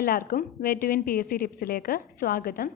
എല്ലാവർക്കും way to win PSC ടിപ്സിലേക്ക് സ്വാഗതം.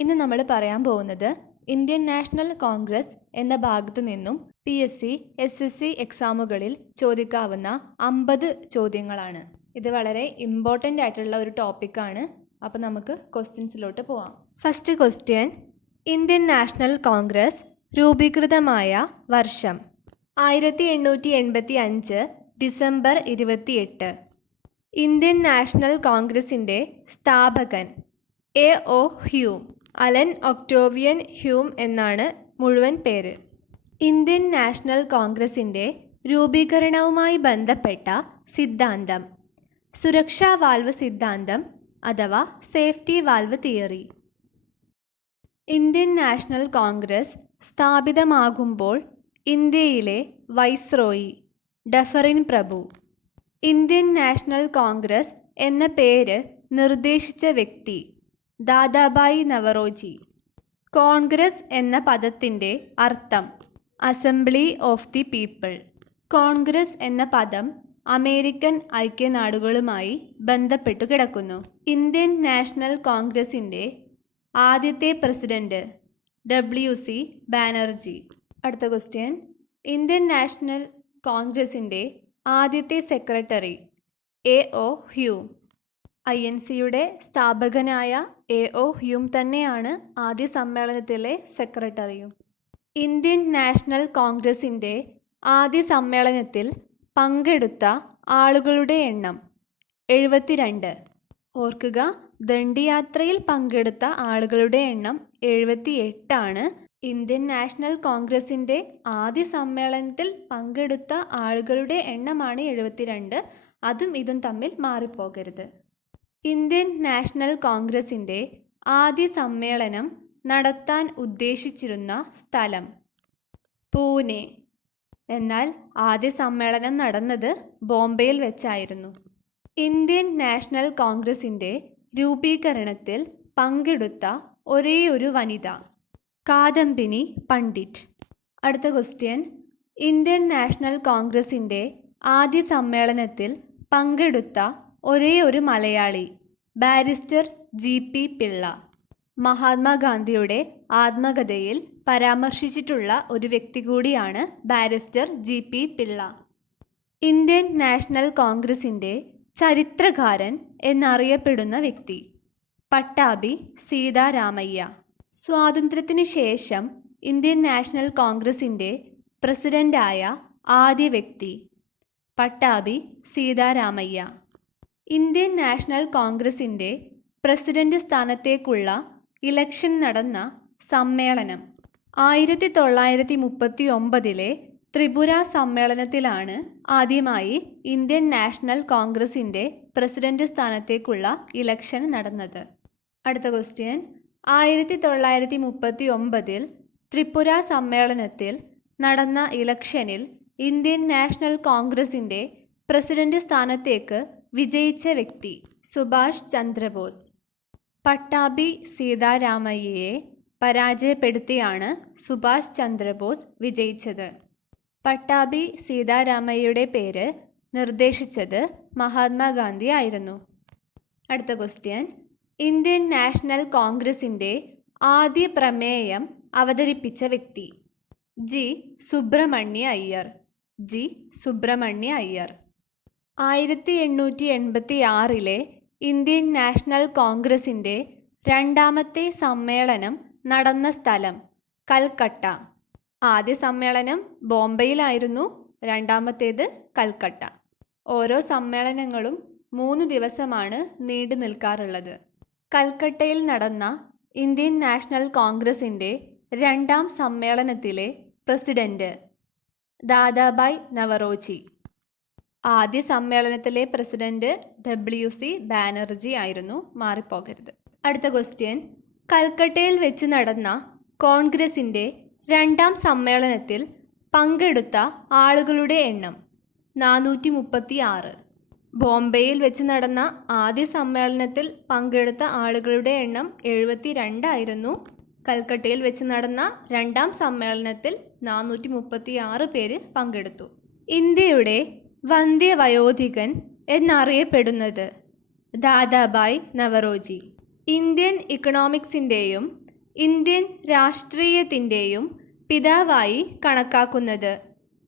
ഇന്ന് നമ്മൾ പറയാൻ പോകുന്നത് ഇന്ത്യൻ നാഷണൽ കോൺഗ്രസ് എന്ന ഭാഗത്തു നിന്നും PSC SSC എക്സാമുകളിൽ ചോദിക്കാവുന്ന 50 ചോദ്യങ്ങളാണ്. ഇത് വളരെ ഇമ്പോർട്ടൻ്റ് ആയിട്ടുള്ള ഒരു ടോപ്പിക്കാണ്. അപ്പോൾ നമുക്ക് ക്വസ്റ്റ്യൻസിലോട്ട് പോവാം. ഫസ്റ്റ് ക്വസ്റ്റ്യൻ, ഇന്ത്യൻ നാഷണൽ കോൺഗ്രസ് രൂപീകൃതമായ വർഷം 1885 ഡിസംബർ 28. ഇന്ത്യൻ നാഷണൽ കോൺഗ്രസിൻ്റെ സ്ഥാപകൻ A.O. Hume, Allen Octavian Hume എന്നാണ് മുഴുവൻ പേര്. ഇന്ത്യൻ നാഷണൽ കോൺഗ്രസിൻ്റെ രൂപീകരണവുമായി ബന്ധപ്പെട്ട സിദ്ധാന്തം സുരക്ഷാ വാൽവ് സിദ്ധാന്തം അഥവാ safety valve theory. Indian National Congress സ്ഥാപിതമാകുമ്പോൾ ഇന്ത്യയിലെ വൈസ്രോയി ഡഫറിൻ പ്രഭു. ഇന്ത്യൻ നാഷണൽ കോൺഗ്രസ് എന്ന പേര് നിർദ്ദേശിച്ച വ്യക്തി ദാദാഭായ് നവറോജി. കോൺഗ്രസ് എന്ന പദത്തിൻ്റെ അർത്ഥം assembly of the people. Congress എന്ന പദം അമേരിക്കൻ ഐക്യനാടുകളുമായി ബന്ധപ്പെട്ടു കിടക്കുന്നു. ഇന്ത്യൻ നാഷണൽ കോൺഗ്രസിൻ്റെ ആദ്യത്തെ പ്രസിഡന്റ് WC ബാനർജി. അടുത്ത ക്വസ്റ്റ്യൻ, ഇന്ത്യൻ നാഷണൽ കോൺഗ്രസിൻ്റെ ആദ്യത്തെ സെക്രട്ടറി A.O. ഹ്യൂം. INCയുടെ സ്ഥാപകനായ A.O. ഹ്യൂം തന്നെയാണ് ആദ്യ സമ്മേളനത്തിലെ സെക്രട്ടറിയും. ഇന്ത്യൻ നാഷണൽ കോൺഗ്രസിൻ്റെ ആദ്യ സമ്മേളനത്തിൽ പങ്കെടുത്ത ആളുകളുടെ എണ്ണം 72. ഓർക്കുക, ദണ്ഡിയാത്രയിൽ പങ്കെടുത്ത ആളുകളുടെ എണ്ണം 78 ആണ്. ഇന്ത്യൻ നാഷണൽ കോൺഗ്രസിൻ്റെ ആദ്യ സമ്മേളനത്തിൽ പങ്കെടുത്ത ആളുകളുടെ എണ്ണമാണ് 72. അതും ഇതും തമ്മിൽ മാറിപ്പോകരുത്. ഇന്ത്യൻ നാഷണൽ കോൺഗ്രസിൻ്റെ ആദ്യ സമ്മേളനം നടത്താൻ ഉദ്ദേശിച്ചിരുന്ന സ്ഥലം പൂനെ. എന്നാൽ ആദ്യ സമ്മേളനം നടന്നത് ബോംബെയിൽ വെച്ചായിരുന്നു. ഇന്ത്യൻ നാഷണൽ കോൺഗ്രസിൻ്റെ രൂപീകരണത്തിൽ പങ്കെടുത്ത ഒരേയൊരു വനിത കാദംബിനി പണ്ഡിറ്റ്. അടുത്ത ക്വസ്റ്റ്യൻ, ഇന്ത്യൻ നാഷണൽ കോൺഗ്രസിൻ്റെ ആദ്യ സമ്മേളനത്തിൽ പങ്കെടുത്ത ഒരേയൊരു മലയാളി ബാരിസ്റ്റർ GP പിള്ള. മഹാത്മാഗാന്ധിയുടെ ആത്മകഥയിൽ പരാമർശിച്ചിട്ടുള്ള ഒരു വ്യക്തി കൂടിയാണ് barrister GP Pillai. Indian National കോൺഗ്രസിൻ്റെ ചരിത്രകാരൻ എന്നറിയപ്പെടുന്ന വ്യക്തി പട്ടാഭി സീതാരാമയ്യ. സ്വാതന്ത്ര്യത്തിന് ശേഷം ഇന്ത്യൻ നാഷണൽ കോൺഗ്രസിൻ്റെ പ്രസിഡൻ്റായ ആദ്യ വ്യക്തി പട്ടാഭി സീതാരാമയ്യ. ഇന്ത്യൻ നാഷണൽ കോൺഗ്രസിൻ്റെ പ്രസിഡന്റ് സ്ഥാനത്തേക്കുള്ള ഇലക്ഷൻ നടന്ന സമ്മേളനം 1939 ത്രിപുര സമ്മേളനത്തിലാണ് ആദ്യമായി ഇന്ത്യൻ നാഷണൽ കോൺഗ്രസിൻ്റെ പ്രസിഡന്റ് സ്ഥാനത്തേക്കുള്ള ഇലക്ഷൻ നടന്നത്. അടുത്ത ക്വസ്റ്റ്യൻ, 1939 ത്രിപുര സമ്മേളനത്തിൽ നടന്ന ഇലക്ഷനിൽ ഇന്ത്യൻ നാഷണൽ കോൺഗ്രസിൻ്റെ പ്രസിഡന്റ് സ്ഥാനത്തേക്ക് വിജയിച്ച വ്യക്തി സുഭാഷ് ചന്ദ്രബോസ്. പട്ടാഭി സീതാരാമയ്യയെ പരാജയപ്പെടുത്തിയാണ് സുഭാഷ് ചന്ദ്രബോസ് വിജയിച്ചത്. പട്ടാഭി സീതാരാമയ്യയുടെ പേര് നിർദ്ദേശിച്ചത് മഹാത്മാഗാന്ധി ആയിരുന്നു. അടുത്ത ക്വസ്റ്റ്യൻ, ഇന്ത്യൻ നാഷണൽ കോൺഗ്രസിൻ്റെ ആദ്യ പ്രമേയം അവതരിപ്പിച്ച വ്യക്തി സുബ്രഹ്മണ്യ അയ്യർ. സുബ്രഹ്മണ്യ അയ്യർ. 1886 ഇന്ത്യൻ നാഷണൽ കോൺഗ്രസിൻ്റെ രണ്ടാമത്തെ സമ്മേളനം നടന്ന സ്ഥലം കൽക്കട്ട. ആദ്യ സമ്മേളനം ബോംബെയിലായിരുന്നു, രണ്ടാമത്തേത് കൽക്കട്ട. ഓരോ സമ്മേളനങ്ങളും 3 ദിവസമാണ് നീണ്ടു നിൽക്കാറുള്ളത്. കൽക്കട്ടയിൽ നടന്ന ഇന്ത്യൻ നാഷണൽ കോൺഗ്രസിൻ്റെ രണ്ടാം സമ്മേളനത്തിലെ പ്രസിഡന്റ് ദാദാഭായ് നവറോജി. ആദ്യ സമ്മേളനത്തിലെ പ്രസിഡന്റ് WC ബാനർജി ആയിരുന്നു, മാറിപ്പോകരുത്. അടുത്ത ക്വസ്റ്റ്യൻ, കൽക്കട്ടയിൽ വെച്ച് നടന്ന കോൺഗ്രസിൻ്റെ രണ്ടാം സമ്മേളനത്തിൽ പങ്കെടുത്ത ആളുകളുടെ എണ്ണം 436. ബോംബെയിൽ വെച്ച് നടന്ന ആദ്യ സമ്മേളനത്തിൽ പങ്കെടുത്ത ആളുകളുടെ എണ്ണം 72 ആയിരുന്നു. കൽക്കട്ടയിൽ വെച്ച് നടന്ന രണ്ടാം സമ്മേളനത്തിൽ 436 പേര് പങ്കെടുത്തു. ഇന്ത്യയുടെ വന്ധ്യവയോധികൻ എന്നറിയപ്പെടുന്നത് ദാദാഭായ് നവറോജി. ഇന്ത്യൻ ഇക്കണോമിക്സിൻ്റെയും ഇന്ത്യൻ രാഷ്ട്രീയത്തിൻ്റെയും പിതാവായി കണക്കാക്കുന്നത്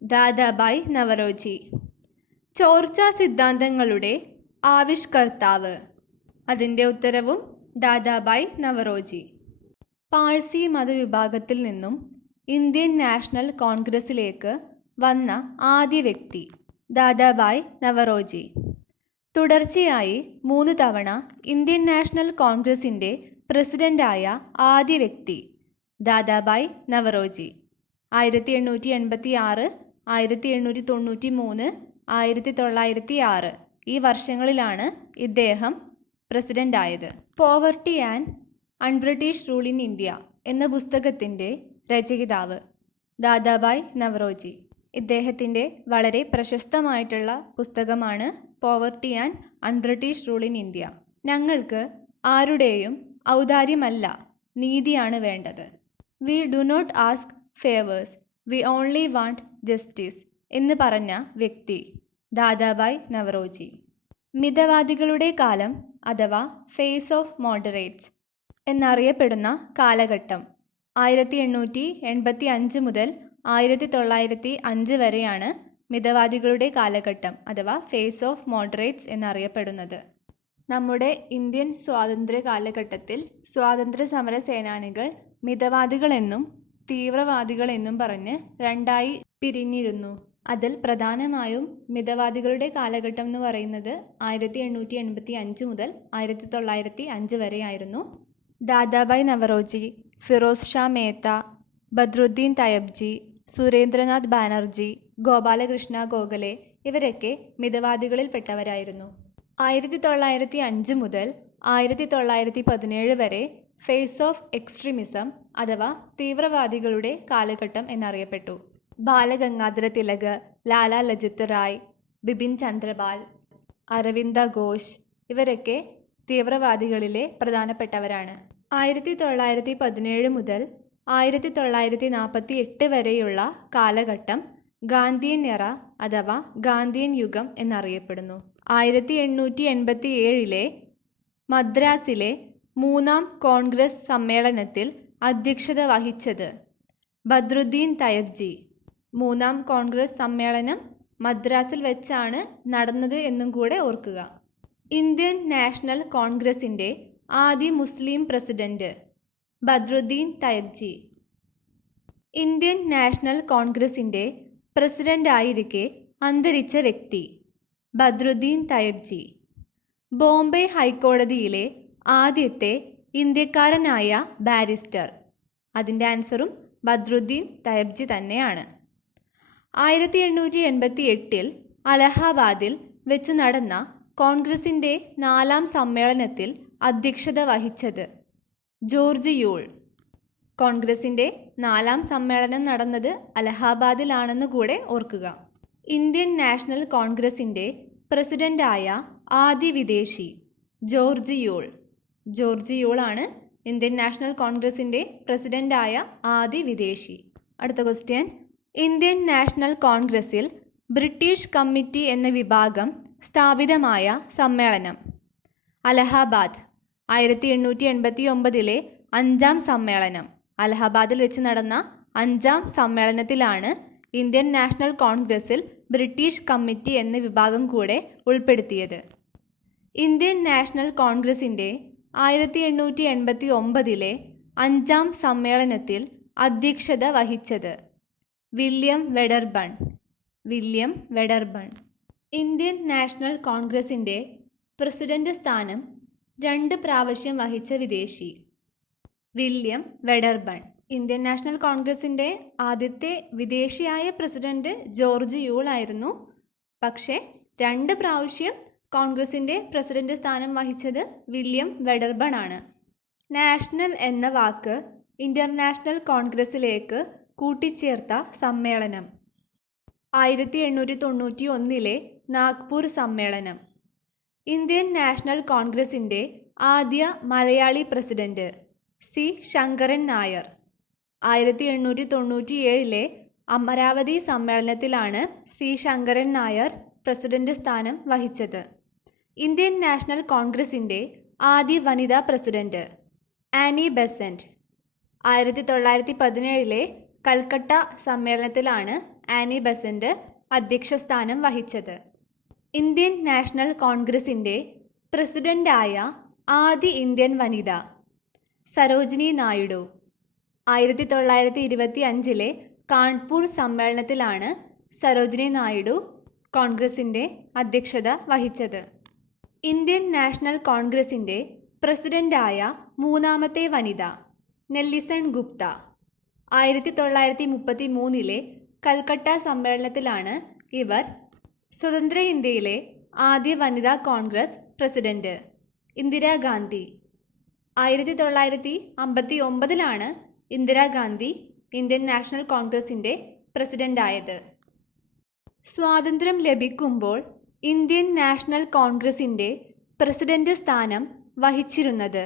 ദാദാഭായ് നവറോജി. ചോർച്ചാ സിദ്ധാന്തങ്ങളുടെ ആവിഷ്കർത്താവ്. അതിൻ്റെ ഉത്തരവും ദാദാഭായ് നവറോജി. പാഴ്സി മതവിഭാഗത്തിൽ നിന്നും ഇന്ത്യൻ നാഷണൽ കോൺഗ്രസിലേക്ക് വന്ന ആദ്യ വ്യക്തി ദാദാഭായ് നവറോജി. തുടർച്ചയായി 3 തവണ ഇന്ത്യൻ നാഷണൽ കോൺഗ്രസിൻ്റെ പ്രസിഡൻ്റായ ആദ്യ വ്യക്തി ദാദാഭായ് നവറോജി. 1886, 1893, 1906 ഈ വർഷങ്ങളിലാണ് ഇദ്ദേഹം പ്രസിഡൻ്റായത്. Poverty and unbritish rule in India എന്ന പുസ്തകത്തിൻ്റെ രചയിതാവ് ദാദാഭായ് നവറോജി. ഇദ്ദേഹത്തിൻ്റെ വളരെ പ്രശസ്തമായിട്ടുള്ള പുസ്തകമാണ് poverty and unbritish rule in India. ഞങ്ങൾക്ക് ആരുടെയും ഔദാര്യമല്ല, നീതിയാണ് വേണ്ടത്. We do not ask favours, we only want justice എന്ന് പറഞ്ഞ വ്യക്തി ദാദാഭായ് നവറോജി. മിതവാദികളുടെ കാലം അഥവാ ഫേസ് ഓഫ് മോഡറേറ്റ്സ് എന്നറിയപ്പെടുന്ന കാലഘട്ടം 1885 മുതൽ 1905 വരെയാണ് മിതവാദികളുടെ കാലഘട്ടം അഥവാ ഫേസ് ഓഫ് മോഡറേറ്റ്സ് എന്നറിയപ്പെടുന്നത്. നമ്മുടെ ഇന്ത്യൻ സ്വാതന്ത്ര്യ കാലഘട്ടത്തിൽ സ്വാതന്ത്ര്യ സമര സേനാനികൾ മിതവാദികളെന്നും തീവ്രവാദികളെന്നും പറഞ്ഞ് രണ്ടായി പിരിഞ്ഞിരുന്നു. അതിൽ പ്രധാനമായും മിതവാദികളുടെ കാലഘട്ടം എന്ന് പറയുന്നത് 1885 മുതൽ 1905 വരെയായിരുന്നു. ദാദാഭായ് നവറോജി, ഫിറോസ് ഷാ മേത്ത, ബദ്രുദ്ദീൻ തയബ്ജി, സുരേന്ദ്രനാഥ് ബാനർജി, ഗോപാലകൃഷ്ണ ഗോഖലെ ഇവരൊക്കെ മിതവാദികളിൽപ്പെട്ടവരായിരുന്നു. 1905 മുതൽ 1917 വരെ ഫേസ് ഓഫ് എക്സ്ട്രീമിസം അഥവാ തീവ്രവാദികളുടെ കാലഘട്ടം എന്നറിയപ്പെട്ടു. ബാലഗംഗാധര തിലക്, ലാലാ ലജിത് റായ്, ബിപിൻ ചന്ദ്രപാൽ, അരവിന്ദ ഘോഷ് ഇവരൊക്കെ തീവ്രവാദികളിലെ പ്രധാനപ്പെട്ടവരാണ്. 1917 മുതൽ 1948 വരെയുള്ള കാലഘട്ടം ഗാന്ധിയൻ എറ അഥവാ ഗാന്ധിയൻ യുഗം എന്നറിയപ്പെടുന്നു. 1887 മദ്രാസിലെ 3ാം കോൺഗ്രസ് സമ്മേളനത്തിൽ അധ്യക്ഷത വഹിച്ചത് ബദ്രുദ്ദീൻ തയബ്ജി. 3ാം കോൺഗ്രസ് സമ്മേളനം മദ്രാസിൽ വെച്ചാണ് നടന്നത് എന്നും കൂടെ ഓർക്കുക. ഇന്ത്യൻ നാഷണൽ കോൺഗ്രസിൻ്റെ ആദ്യ മുസ്ലിം പ്രസിഡന്റ് ബദ്രുദ്ദീൻ തയബ്ജി. ഇന്ത്യൻ നാഷണൽ കോൺഗ്രസിൻ്റെ പ്രസിഡന്റായിരിക്കെ അന്തരിച്ച വ്യക്തി ബദ്രുദ്ദീൻ തയബ്ജി. ബോംബെ ഹൈക്കോടതിയിലെ ആദ്യത്തെ ഇന്ത്യക്കാരനായ ബാരിസ്റ്റർ. അതിൻ്റെ ആൻസറും ബദ്രുദ്ദീൻ തയബ്ജി തന്നെയാണ്. 1888 അലഹാബാദിൽ വെച്ചു നടന്ന കോൺഗ്രസിൻ്റെ 4ാം സമ്മേളനത്തിൽ അധ്യക്ഷത വഹിച്ചത് ജോർജ് യൂൾ. കോൺഗ്രസിൻ്റെ 4ാം സമ്മേളനം നടന്നത് അലഹാബാദിലാണെന്ന് കൂടെ ഓർക്കുക. ഇന്ത്യൻ നാഷണൽ കോൺഗ്രസിൻ്റെ പ്രസിഡൻ്റായ ആദ്യ വിദേശി ജോർജ് യൂൾ. ജോർജ് യൂളാണ് ഇന്ത്യൻ നാഷണൽ കോൺഗ്രസിൻ്റെ പ്രസിഡൻ്റായ ആദ്യ വിദേശി. അടുത്ത ക്വസ്റ്റ്യൻ. ഇന്ത്യൻ നാഷണൽ കോൺഗ്രസിൽ ബ്രിട്ടീഷ് കമ്മിറ്റി എന്ന വിഭാഗം സ്ഥാപിതമായ സമ്മേളനം അലഹാബാദ്. 1889 5ാം സമ്മേളനം. അലഹാബാദിൽ വെച്ച് നടന്ന 5ാം സമ്മേളനത്തിലാണ് ഇന്ത്യൻ നാഷണൽ കോൺഗ്രസിൽ ബ്രിട്ടീഷ് കമ്മിറ്റി എന്ന വിഭാഗം കൂടെ ഉൾപ്പെടുത്തിയത്. ഇന്ത്യൻ നാഷണൽ കോൺഗ്രസിൻ്റെ 1889 5ാം സമ്മേളനത്തിൽ അധ്യക്ഷത വഹിച്ചത് വില്യം വെഡർബൺ. വില്യം വെഡർബൺ. ഇന്ത്യൻ നാഷണൽ കോൺഗ്രസിൻ്റെ പ്രസിഡന്റ് സ്ഥാനം 2 പ്രാവശ്യം വഹിച്ച വിദേശി വില്യം വെഡർബൺ. ഇന്ത്യൻ നാഷണൽ കോൺഗ്രസിൻ്റെ ആദ്യത്തെ വിദേശിയായ പ്രസിഡന്റ് ജോർജ് യൂൾ ആയിരുന്നു. പക്ഷേ 2 പ്രാവശ്യം കോൺഗ്രസിൻ്റെ പ്രസിഡന്റ് സ്ഥാനം വഹിച്ചത് വില്യം വെഡർബൺ ആണ്. നാഷണൽ എന്ന വാക്ക് ഇൻ്റർനാഷണൽ കോൺഗ്രസിലേക്ക് കൂട്ടിച്ചേർത്ത സമ്മേളനം 1891 നാഗ്പൂർ സമ്മേളനം. ഇന്ത്യൻ നാഷണൽ കോൺഗ്രസിൻ്റെ ആദ്യ മലയാളി പ്രസിഡന്റ് സി ശങ്കരൻ നായർ. 1897 അമരാവതി സമ്മേളനത്തിലാണ് സി ശങ്കരൻ നായർ പ്രസിഡന്റ് സ്ഥാനം വഹിച്ചത്. ഇന്ത്യൻ നാഷണൽ കോൺഗ്രസിൻ്റെ ആദ്യ വനിതാ പ്രസിഡന്റ് ആനി ബെസന്റ്. 1917 കൽക്കട്ട സമ്മേളനത്തിലാണ് ആനി ബെസന്റ് അധ്യക്ഷസ്ഥാനം വഹിച്ചത്. ഇന്ത്യൻ നാഷണൽ കോൺഗ്രസിൻ്റെ പ്രസിഡന്റായ ആദ്യ ഇന്ത്യൻ വനിത സരോജിനി നായിഡു. 1925 കാൺപൂർ സമ്മേളനത്തിലാണ് സരോജിനി നായിഡു കോൺഗ്രസിൻ്റെ അധ്യക്ഷത വഹിച്ചത്. ഇന്ത്യൻ നാഷണൽ കോൺഗ്രസിൻ്റെ പ്രസിഡന്റായ മൂന്നാമത്തെ വനിത നെല്ലിസൺ ഗുപ്ത. 1933 കൽക്കട്ട സമ്മേളനത്തിലാണ് ഇവർ. സ്വതന്ത്ര ഇന്ത്യയിലെ ആദ്യ വനിതാ കോൺഗ്രസ് പ്രസിഡന്റ് ഇന്ദിരാഗാന്ധി. 1959 ഇന്ദിരാഗാന്ധി ഇന്ത്യൻ നാഷണൽ കോൺഗ്രസിൻ്റെ പ്രസിഡന്റായത്. സ്വാതന്ത്ര്യം ലഭിക്കുമ്പോൾ ഇന്ത്യൻ നാഷണൽ കോൺഗ്രസിൻ്റെ പ്രസിഡന്റ് സ്ഥാനം വഹിച്ചിരുന്നത്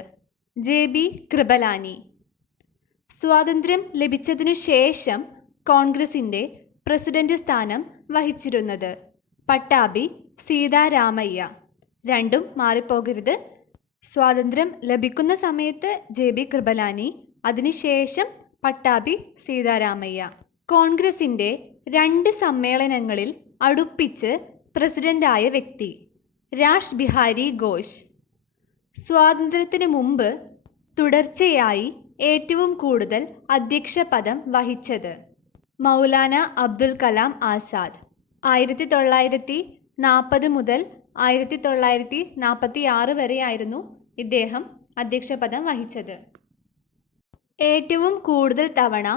JB കൃപലാനി. സ്വാതന്ത്ര്യം ലഭിച്ചതിനു ശേഷം കോൺഗ്രസിൻ്റെ പ്രസിഡന്റ് സ്ഥാനം വഹിച്ചിരുന്നത് പട്ടാഭി സീതാരാമയ്യ. രണ്ടും മാറിപ്പോകരുത്. സ്വാതന്ത്ര്യം ലഭിക്കുന്ന സമയത്ത് JB കൃപലാനി, അതിനുശേഷം പട്ടാഭി സീതാരാമയ്യ. കോൺഗ്രസിൻ്റെ 2 സമ്മേളനങ്ങളിൽ അടുപ്പിച്ച് പ്രസിഡന്റായ വ്യക്തി രാഷ് ബിഹാരി ഘോഷ്. സ്വാതന്ത്ര്യത്തിന് മുമ്പ് തുടർച്ചയായി ഏറ്റവും കൂടുതൽ അധ്യക്ഷ പദം വഹിച്ചത് മൗലാന അബ്ദുൽ കലാം ആസാദ്. 1940 മുതൽ 1946 വരെയായിരുന്നു ഇദ്ദേഹം അധ്യക്ഷ പദം വഹിച്ചത്. ഏറ്റവും കൂടുതൽ തവണ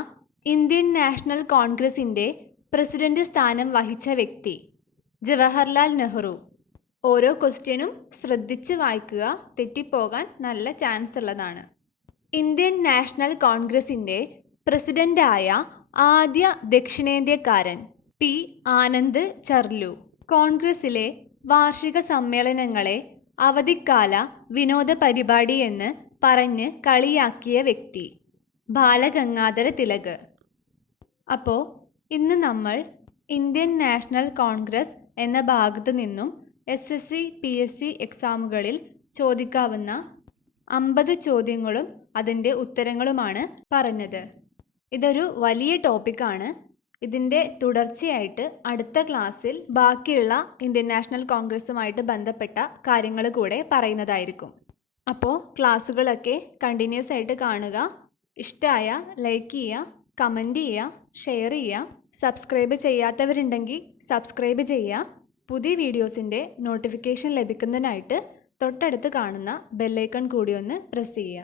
ഇന്ത്യൻ നാഷണൽ കോൺഗ്രസിൻ്റെ പ്രസിഡന്റ് സ്ഥാനം വഹിച്ച വ്യക്തി ജവഹർലാൽ നെഹ്റു. ഓരോ ക്വസ്റ്റ്യനും ശ്രദ്ധിച്ച് വായിക്കുക, തെറ്റിപ്പോകാൻ നല്ല ചാൻസ് ഉള്ളതാണ്. ഇന്ത്യൻ നാഷണൽ കോൺഗ്രസിൻ്റെ പ്രസിഡന്റായ ആദ്യ ദക്ഷിണേന്ത്യക്കാരൻ P. ആനന്ദ് ചർലു. കോൺഗ്രസിലെ വാർഷിക സമ്മേളനങ്ങളെ അവധിക്കാല വിനോദ പരിപാടി എന്ന് പറഞ്ഞ് കളിയാക്കിയ വ്യക്തി ബാലഗംഗാധര തിലക്. അപ്പോൾ ഇന്ന് നമ്മൾ ഇന്ത്യൻ നാഷണൽ കോൺഗ്രസ് എന്ന ഭാഗത്തു നിന്നും SSC PSC എക്സാമുകളിൽ ചോദിക്കാവുന്ന 50 ചോദ്യങ്ങളും അതിൻ്റെ ഉത്തരങ്ങളുമാണ് പറഞ്ഞത്. ഇതൊരു വലിയ ടോപ്പിക്കാണ്. ഇതിൻ്റെ തുടർച്ചയായിട്ട് അടുത്ത ക്ലാസ്സിൽ ബാക്കിയുള്ള ഇന്ത്യൻ നാഷണൽ കോൺഗ്രസുമായിട്ട് ബന്ധപ്പെട്ട കാര്യങ്ങൾ കൂടെ പറയുന്നതായിരിക്കും. അപ്പോൾ ക്ലാസ്സുകളൊക്കെ കണ്ടിന്യൂസ് ആയിട്ട് കാണുക. ഇഷ്ടമായ ലൈക്ക് ചെയ്യുക, കമൻറ്റ് ചെയ്യുക, ഷെയർ ചെയ്യുക. സബ്സ്ക്രൈബ് ചെയ്യാത്തവരുണ്ടെങ്കിൽ സബ്സ്ക്രൈബ് ചെയ്യുക. പുതിയ വീഡിയോസിൻ്റെ നോട്ടിഫിക്കേഷൻ ലഭിക്കുന്നതിനായിട്ട് തൊട്ടടുത്ത് കാണുന്ന ബെല്ലൈക്കൺ കൂടി ഒന്ന് പ്രസ് ചെയ്യുക.